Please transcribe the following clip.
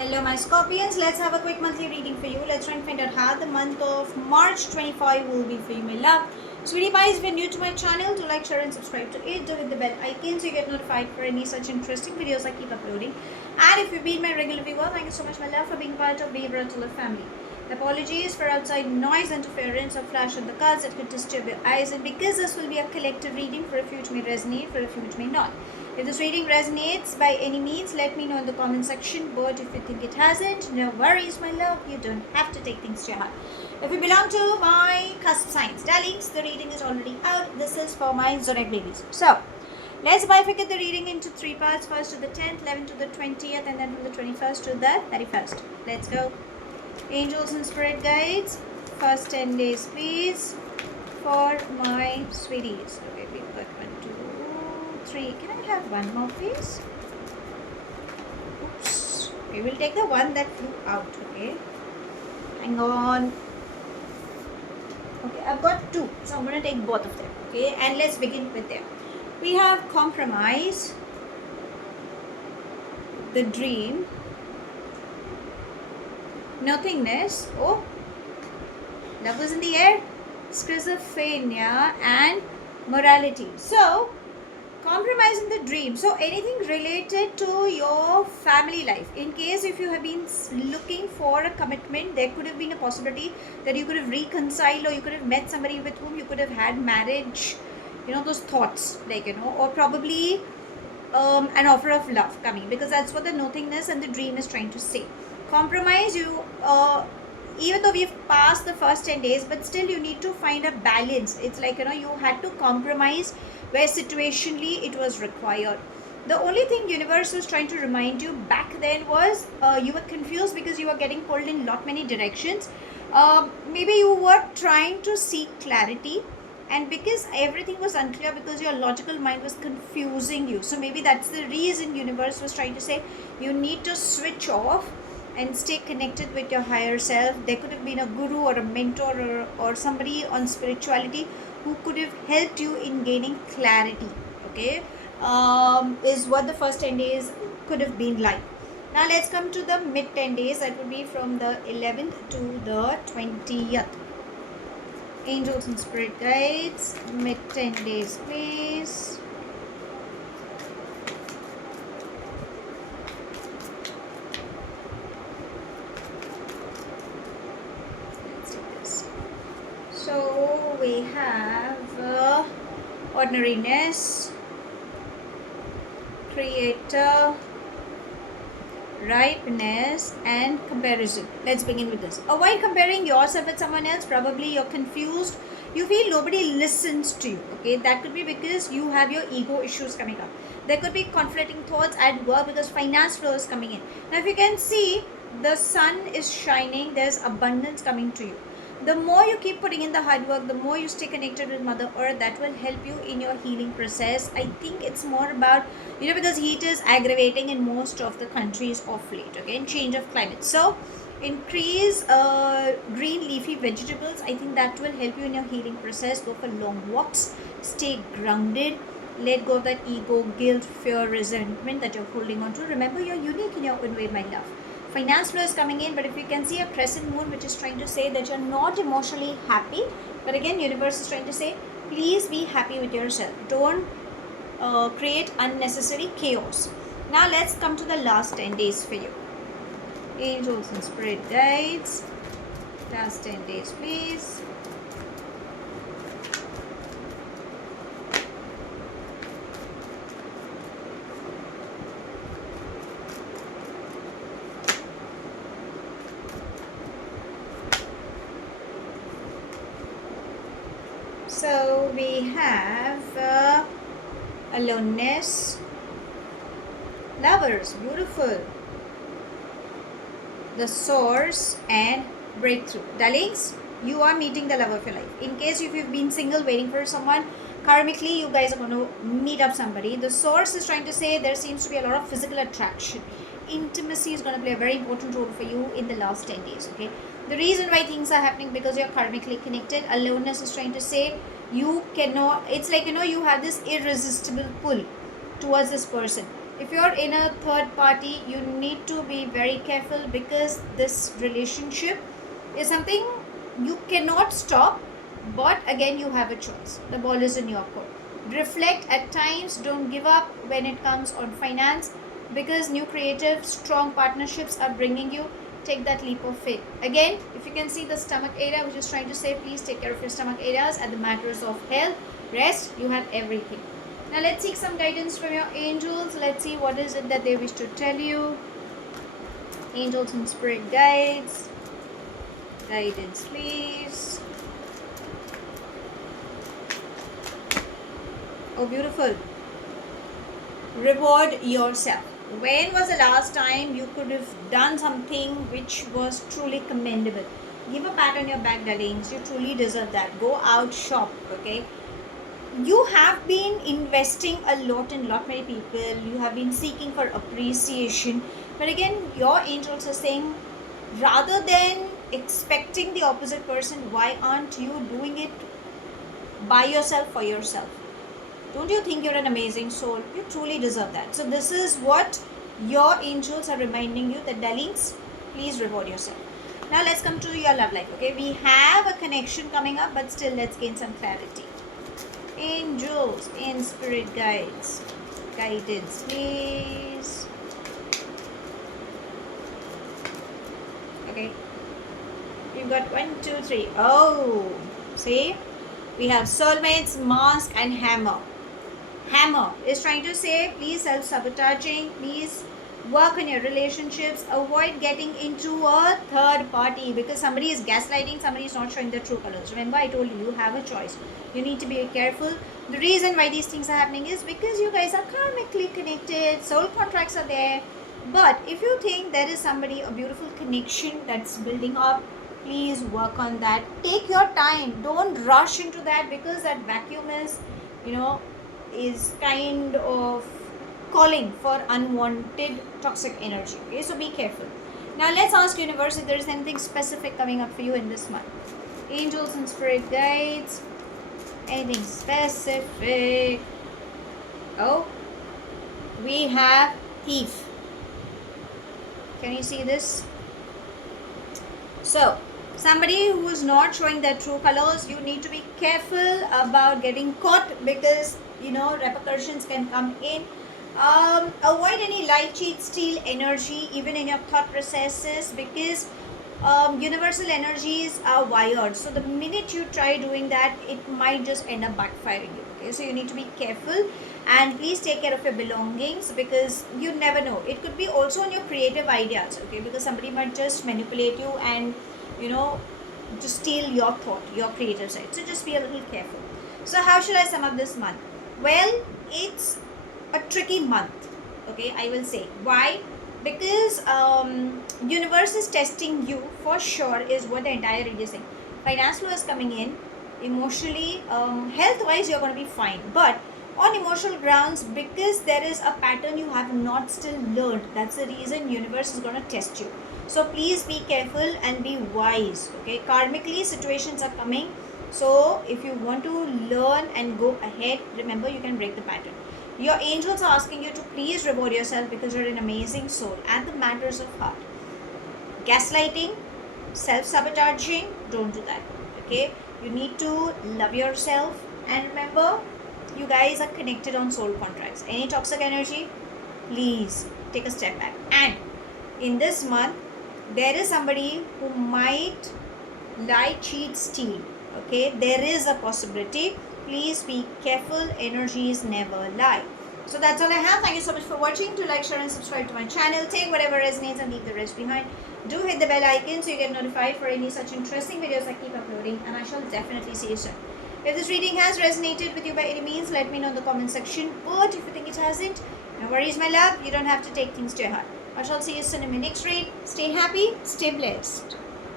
Hello my Scorpions, let's have a quick monthly reading for you. Let's try and find out how the month of March 25 will be for you, my love. Sweetie pies, if you're new to my channel, do like, share and subscribe to it. Do hit the bell icon so you get notified for any such interesting videos I keep uploading. And if you've been my regular viewer, thank you so much, my love, for being part of Beaver family. Apologies for outside noise interference or flash on the cards that could disturb your eyes, and because this will be a collective reading, for a few it may resonate, for a few it may not. If this reading resonates by any means, let me know in the comment section. But if you think it hasn't, no worries, my love. You don't have to take things to your heart. If you belong to my cusp signs, darlings, the reading is already out. This is for my zodiac babies. So, let's bifurcate the reading into three parts. First to the 10th, 11th to the 20th, and then from the 21st to the 31st. Let's go. Angels and spirit guides, first 10 days, please, for my sweeties. Okay, we've got 1, 2, 3. Can I have one more, please? Oops. We will take the one that flew out. Okay, hang on. Okay, I've got 2, so I'm going to take both of them. Okay, and let's begin with them. We have compromise, the dream, nothingness. Oh, love was in the air, schizophrenia, and morality. So, compromising the dream. So, anything related to your family life. In case if you have been looking for a commitment, there could have been a possibility that you could have reconciled, or you could have met somebody with whom you could have had marriage. You know, those thoughts, like, or probably an offer of love coming, because that's what the nothingness and the dream is trying to say. Compromise, you even though we've passed the first 10 days, but still you need to find a balance. It's like, you had to compromise where situationally it was required. The only thing universe was trying to remind you back then was you were confused because you were getting pulled in lot many directions. Maybe you were trying to seek clarity, and because everything was unclear, because your logical mind was confusing you, so maybe that's the reason universe was trying to say you need to switch off and stay connected with your higher self. There could have been a guru or a mentor or somebody on spirituality who could have helped you in gaining clarity. Okay, is what the first 10 days could have been like. Now let's come to the mid 10 days. That would be from the 11th to the 20th. Angels and spirit guides, mid 10 days, please. Let's take this. So we have ordinariness, creator, ripeness, and comparison. Let's begin with this. Avoid comparing yourself with someone else. Probably you're confused. You feel nobody listens to you. Okay, that could be because you have your ego issues coming up. There could be conflicting thoughts at work because finance flow is coming in. Now, if you can see, the sun is shining. There's abundance coming to you. The more you keep putting in the hard work, the more you stay connected with Mother Earth, that will help you in your healing process. I think it's more about, because heat is aggravating in most of the countries of late, okay, and change of climate. So, increase green leafy vegetables. I think that will help you in your healing process. Go for long walks, stay grounded, let go of that ego, guilt, fear, resentment that you're holding on to. Remember, you're unique in your own way, my love. Finance flow is coming in, but if you can see a crescent moon, which is trying to say that you're not emotionally happy, but again, universe is trying to say, please be happy with yourself. Don't create unnecessary chaos. Now let's come to the last 10 days for you. Angels and spirit guides, last 10 days, please. So we have aloneness, lovers, beautiful, the source, and breakthrough. Darlings, you are meeting the love of your life. In case if you've been single waiting for someone, karmically you guys are going to meet up somebody. The source is trying to say there seems to be a lot of physical attraction. Intimacy is going to play a very important role for you in the last 10 days. Okay, the reason why things are happening because you're karmically connected. Aloneness is trying to say you cannot, it's like, you have this irresistible pull towards this person. if you're in a third party, you need to be very careful, because this relationship is something you cannot stop, but again you have a choice. The ball is in your court. Reflect at times, don't give up when it comes on finance, because new creative strong partnerships are bringing you. Take that leap of faith. Again, if you can see the stomach area, which is trying to say, please take care of your stomach areas and the matters of health. Rest, you have everything. Now let's seek some guidance from your angels. Let's see what is it that they wish to tell you. Angels and spirit guides. Guidance, please. Oh, beautiful. Reward yourself. When was the last time you could have done something which was truly commendable? Give a pat on your back, darlings. You truly deserve that. Go out, shop, okay? You have been investing a lot in many people. You have been seeking for appreciation. But again, your angels are saying, rather than expecting the opposite person, why aren't you doing it by yourself, for yourself? Don't you think you're an amazing soul? You truly deserve that. So this is what your angels are reminding you, that darlings, please reward yourself. Now let's come to your love life. Okay, we have a connection coming up, but still let's gain some clarity. Angels and spirit guides, guidance, please. Okay, we've got 1, 2, 3. Oh, see, we have soulmates, mask, and hammer. Hammer is trying to say, please self-sabotaging, please work on your relationships, avoid getting into a third party, because somebody is gaslighting, somebody is not showing their true colors. Remember, I told you, you have a choice. You need to be careful. The reason why these things are happening is because you guys are karmically connected, soul contracts are there. But if you think there is somebody, a beautiful connection that's building up, please work on that. Take your time. Don't rush into that, because that vacuum is, is kind of calling for unwanted toxic energy. Okay, so be careful. Now let's ask universe if there is anything specific coming up for you in this month. Angels and spirit guides, anything specific? Oh, we have thief. Can you see this? So somebody who is not showing their true colors, you need to be careful about getting caught, because repercussions can come in. Avoid any lie, cheat, steal energy even in your thought processes, because universal energies are wired. So the minute you try doing that, it might just end up backfiring you. Okay, so you need to be careful, and please take care of your belongings, because you never know. It could be also on your creative ideas. Okay, because somebody might just manipulate you and to steal your thought, your creative side. So just be a little careful. So how should I sum up this month? Well, it's a tricky month. Okay, I will say. Why? Because universe is testing you for sure, is what the entire read is saying. Finance flow is coming in. Emotionally, health wise, you're going to be fine. But on emotional grounds, because there is a pattern you have not still learned, that's the reason universe is going to test you. So please be careful and be wise. Okay, karmically situations are coming. So if you want to learn and go ahead, remember you can break the pattern. Your angels are asking you to please reward yourself, because you're an amazing soul and the matters of heart. Gaslighting, self-sabotaging, don't do that. Okay, you need to love yourself, and remember, you guys are connected on soul contracts. Any toxic energy, please take a step back. And in this month, there is somebody who might lie, cheat, steal. Okay, there is a possibility. Please be careful. Energies never lie. So that's all I have. Thank you so much for watching. Do like, share and subscribe to my channel. Take whatever resonates and leave the rest behind. Do hit the bell icon so you get notified for any such interesting videos I keep uploading, and I shall definitely see you soon. If this reading has resonated with you by any means, let me know in the comment section. But if you think it hasn't, no worries, my love. You don't have to take things to your heart. I shall see you soon in my next read. Stay happy, stay blessed.